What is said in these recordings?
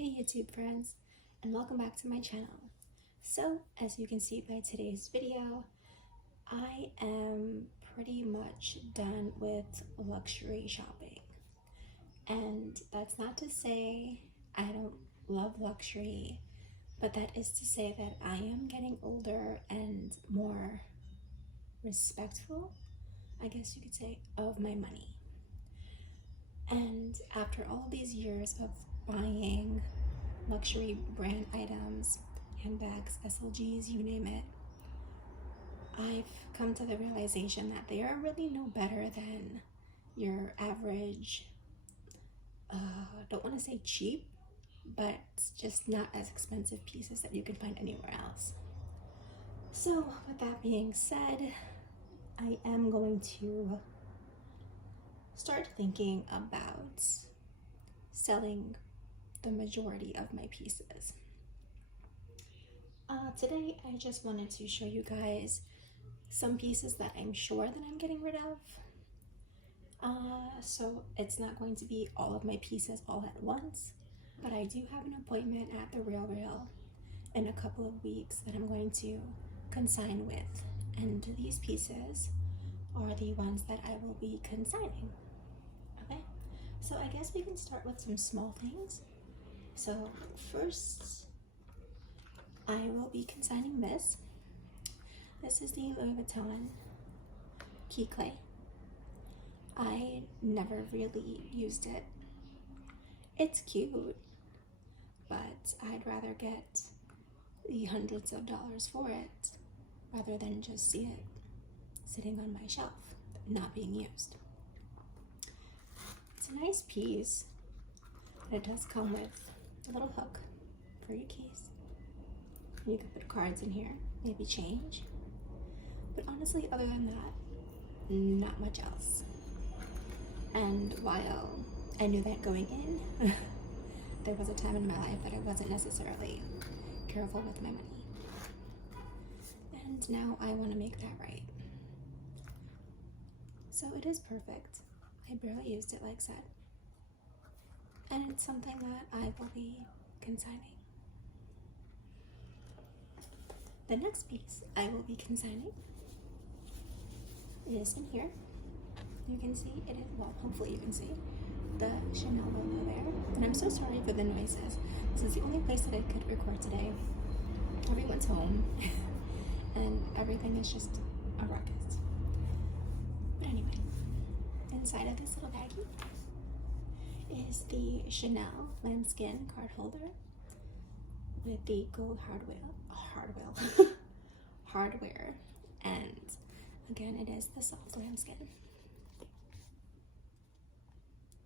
Hey YouTube friends, and welcome back to my channel. So, as you can see by today's video, I am pretty much done with luxury shopping. And that's not to say I don't love luxury, but that is to say that I am getting older and more respectful, I guess you could say, of my money. And after all of these years of buying luxury brand items, handbags, SLGs, you name it, I've come to the realization that they are really no better than your average, don't want to say cheap, but just not as expensive pieces that you can find anywhere else. So with that being said, I am going to start thinking about selling the majority of my pieces. Today I just wanted to show you guys some pieces that I'm sure that I'm getting rid of. So it's not going to be all of my pieces all at once, but I do have an appointment at the Real in a couple of weeks that I'm going to consign with, and these pieces are the ones that I will be consigning. Okay, so I guess we can start with some small things. So first, I will be consigning this. This is the Louis Vuitton key clay. I never really used it. It's cute, but I'd rather get the hundreds of dollars for it rather than just see it sitting on my shelf, not being used. It's a nice piece, but it does come with a little hook for your keys. You can put cards in here, maybe change. But honestly, other than that, not much else. And while I knew that going in, there was a time in my life that I wasn't necessarily careful with my money. And now I want to make that right. So it is perfect. I barely used it, like I said. And it's something that I will be consigning. The next piece I will be consigning is in here. You can see it is, well, hopefully you can see the Chanel logo there. And I'm so sorry for the noises. This is the only place that I could record today. Everyone's home and everything is just a ruckus. But anyway, inside of this little baggie is the Chanel lambskin card holder with the gold hardware, and again, it is the soft lambskin.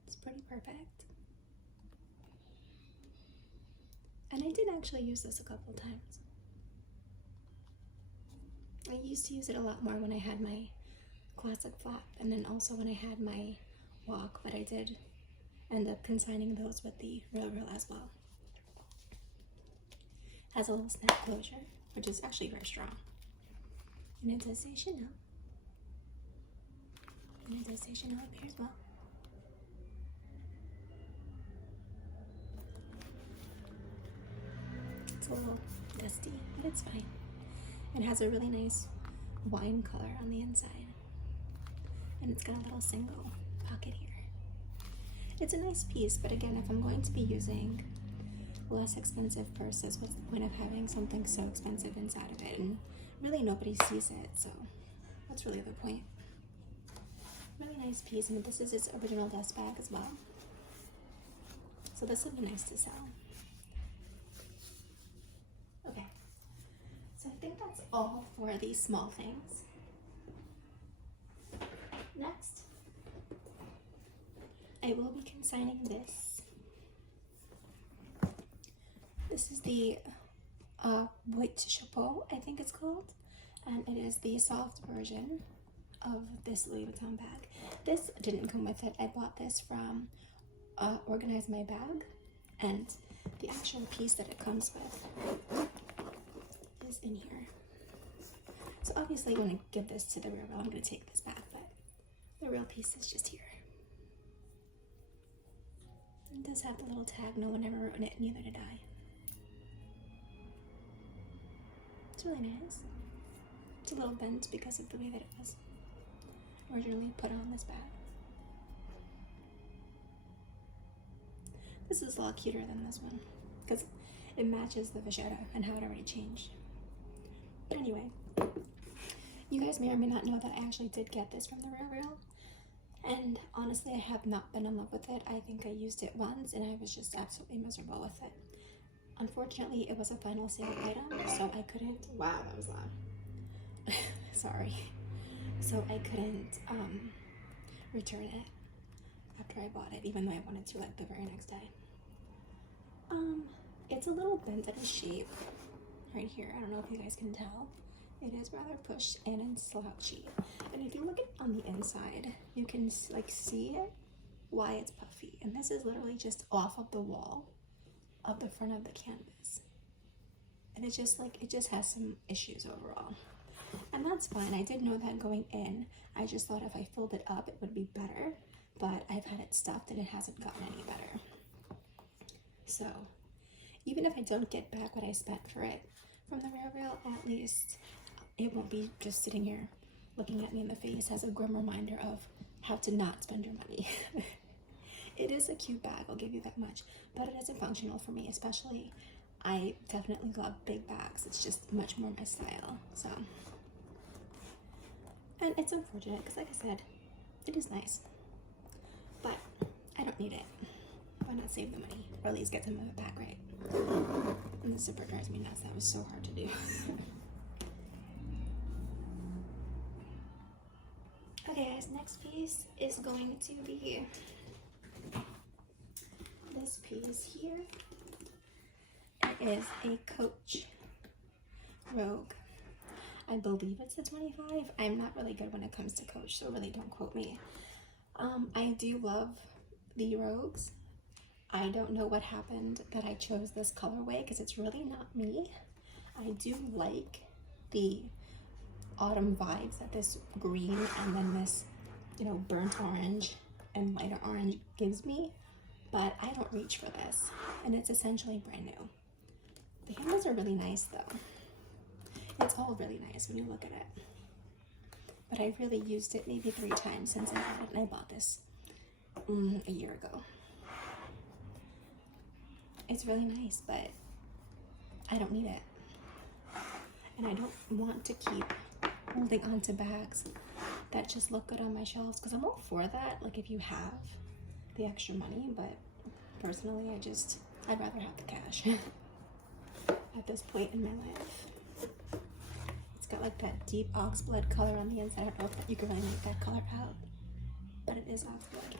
It's pretty perfect, and I did actually use this a couple of times. I used to use it a lot more when I had my classic flap, and then also when I had my walk, but I did end up consigning those with the Real as well. Has a little snap closure, which is actually very strong. And it does say Chanel. And it does say Chanel up here as well. It's a little dusty, but it's fine. It has a really nice wine color on the inside. And it's got a little single pocket here. It's a nice piece, but again, if I'm going to be using less expensive purses, what's the point of having something so expensive inside of it? And really nobody sees it, so that's really the point. Really nice piece, and this is its original dust bag as well. So this would be nice to sell. Okay, so I think that's all for these small things. Next, I will be consigning this. This is the White Chapeau, I think it's called, and it is the soft version of this Louis Vuitton bag. This didn't come with it. I bought this from Organize My Bag, and the actual piece that it comes with is in here. So obviously when I give this to the Real, I'm going to take this back, but the real piece is just here. It does have the little tag, no one ever wrote it, neither did I. It's really nice. It's a little bent because of the way that it was originally put on this bag. This is a lot cuter than this one because it matches the vachetta and how it already changed. But anyway, you guys may or may not know that I actually did get this from the Real, and honestly I have not been in love with it. I think I used it once and I was just absolutely miserable with it. Unfortunately, it was a final sale item, so I couldn't, wow, that was loud. Sorry. So I couldn't return it after I bought it, even though I wanted to like the very next day. It's a little bent at a shape right here. I don't know if you guys can tell. It is rather pushed in and slouchy. And if you look at on the inside, you can like see it, why it's puffy. And this is literally just off of the wall of the front of the canvas. And it's just like, it just has some issues overall. And that's fine. I did know that going in. I just thought if I filled it up, it would be better. But I've had it stuffed and it hasn't gotten any better. So even if I don't get back what I spent for it from the Real, at least it won't be just sitting here looking at me in the face as a grim reminder of how to not spend your money. It is a cute bag, I'll give you that much, but it isn't functional for me, especially I definitely love big bags. It's just much more my style. So, and it's unfortunate because like I said, it is nice, but I don't need it. Why not save the money, or at least get some of it back, right? And the zipper drives me nuts. That was so hard to do. Okay guys, next piece is going to be this piece here. It is a Coach Rogue. I believe it's a 25. I'm not really good when it comes to Coach, so really don't quote me. I do love the Rogues. I don't know what happened that I chose this colorway because it's really not me. I do like the autumn vibes that this green and then this, you know, burnt orange and lighter orange gives me, but I don't reach for this, and it's essentially brand new. The handles are really nice though. It's all really nice when you look at it, but I really used it maybe 3 times since I bought it, and I bought this a year ago. It's really nice, but I don't need it, and I don't want to keep holding on to bags that just look good on my shelves, because I'm all for that, like if you have the extra money, but personally I'd rather have the cash at this point in my life. It's got like that deep oxblood color on the inside. I don't know if you can really make that color out, but it is oxblood.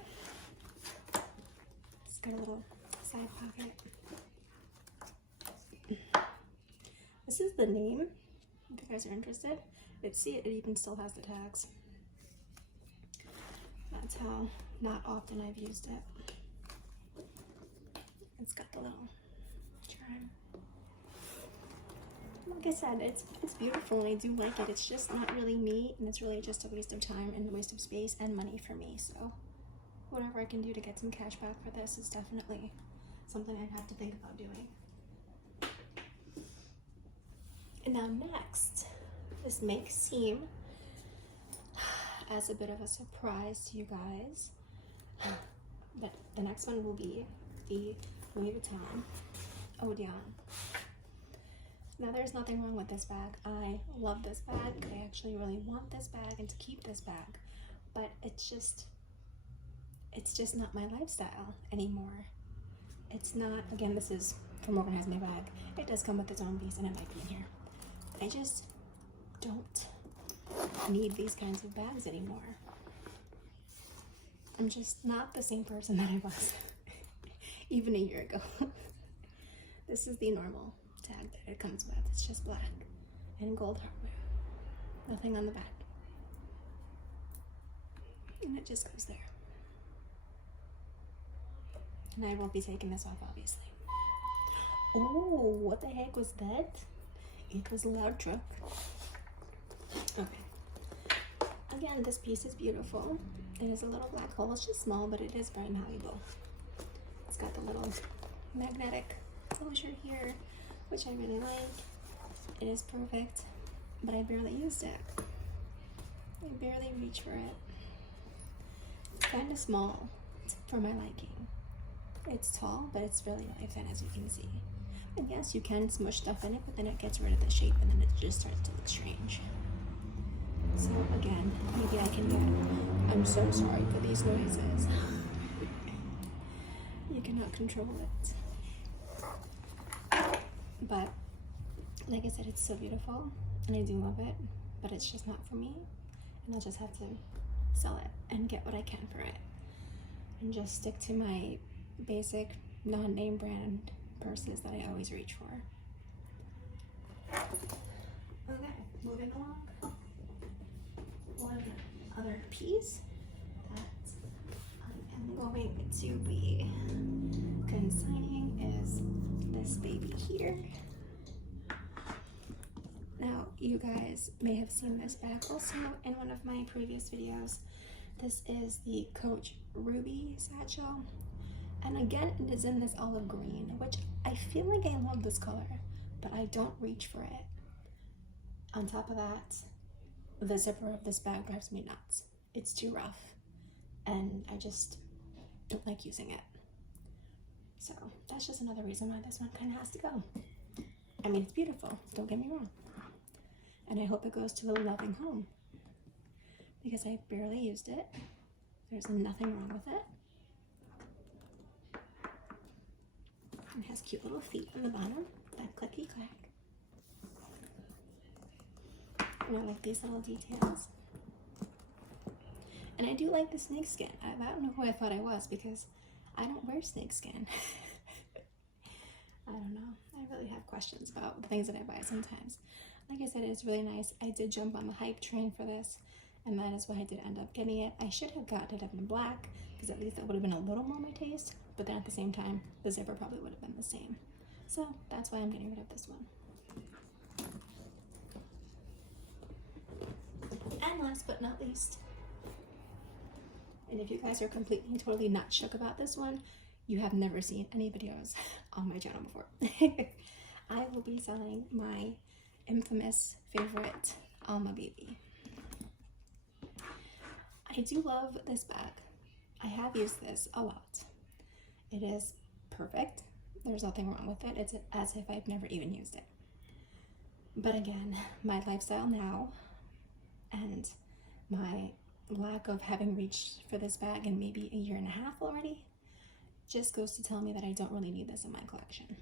It's got a little side pocket. This is the name, if you guys are interested. It even still has the tags. That's how not often I've used it. It's got the little charm. Like I said, it's beautiful and I do like it. It's just not really me, and it's really just a waste of time and a waste of space and money for me. So whatever I can do to get some cash back for this is definitely something I'd have to think about doing. And now next, this may seem as a bit of a surprise to you guys, but the next one will be the Louis Vuitton Outgrown. Now there's nothing wrong with this bag. I love this bag. I actually really want this bag and to keep this bag, but it's just not my lifestyle anymore. It's not, again, this is from Organize My Bag. It does come with its own piece and it might be in here. I just don't need these kinds of bags anymore. I'm just not the same person that I was even a year ago. This is the normal tag that it comes with. It's just black and gold hardware. Nothing on the back. And it just goes there. And I won't be taking this off, obviously. Oh, what the heck was that? It was a loud truck. Okay. Again, this piece is beautiful. It is a little black hole. It's just small, but it is very malleable. It's got the little magnetic closure here, which I really like. It is perfect, but I barely used it. I barely reach for it. It's kind of small for my liking. It's tall, but it's really, really thin, as you can see. And yes, you can smush stuff in it, but then it gets rid of the shape and then it just starts to look strange. So again, maybe I can get, I'm so sorry for these noises. You cannot control it. But like I said, it's so beautiful and I do love it, but it's just not for me. And I'll just have to sell it and get what I can for it. And just stick to my basic non-name brand purses that I always reach for. Okay, moving along. One other piece that I am going to be consigning is this baby here. Now, you guys may have seen this bag also in one of my previous videos. This is the Coach Ruby satchel. And again, it is in this olive green, which I feel like I love this color, but I don't reach for it. On top of that, the zipper of this bag drives me nuts. It's too rough, and I just don't like using it. So that's just another reason why this one kind of has to go. I mean, it's beautiful, don't get me wrong. And I hope it goes to a loving home, because I barely used it. There's nothing wrong with it. It has cute little feet on the bottom, that clicky clack. And I like these little details. And I do like the snake skin. I don't know who I thought I was, because I don't wear snake skin. I don't know. I really have questions about the things that I buy sometimes. Like I said, it's really nice. I did jump on the hype train for this, and that is why I did end up getting it. I should have gotten it in black, because at least that would have been a little more my taste, but then at the same time, the zipper probably would have been the same. So that's why I'm getting rid of this one. And last but not least, and if you guys are completely and totally not shook about this one, you have never seen any videos on my channel before. I will be selling my infamous favorite Alma Baby. I do love this bag. I have used this a lot. It is perfect. There's nothing wrong with it. It's as if I've never even used it. But again, my lifestyle now and my lack of having reached for this bag in maybe a year and a half already just goes to tell me that I don't really need this in my collection.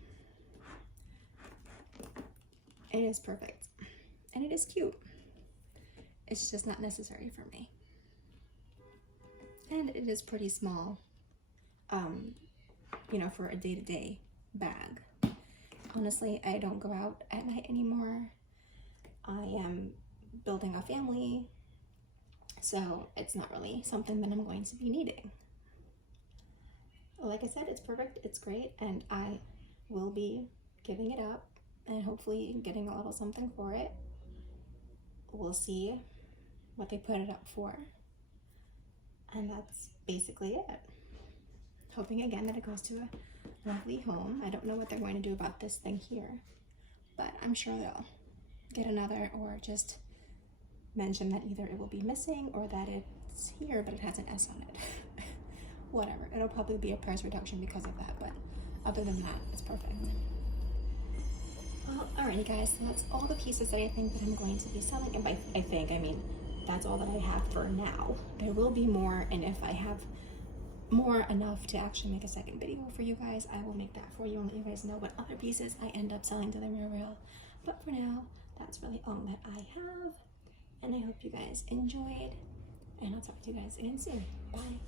It is perfect and it is cute. It's just not necessary for me. And it is pretty small, you know, for a day-to-day bag. Honestly, I don't go out at night anymore. I am building a family, so it's not really something that I'm going to be needing. Like I said, it's perfect, it's great, and I will be giving it up and hopefully getting a little something for it. We'll see what they put it up for. And that's basically it. Hoping again that it goes to a lovely home. I don't know what they're going to do about this thing here, but I'm sure they'll get another, or just mention that either it will be missing or that it's here but it has an S on it. Whatever, it'll probably be a price reduction because of that, but other than that, it's perfect. Well, alrighty guys, so that's all the pieces that I think that I'm going to be selling. And by I mean that's all that I have for now. There will be more, and if I have more enough to actually make a second video for you guys, I will make that for you and let you guys know what other pieces I end up selling to the real reel. But for now, that's really all that I have, and I hope you guys enjoyed, and I'll talk to you guys again soon. Bye.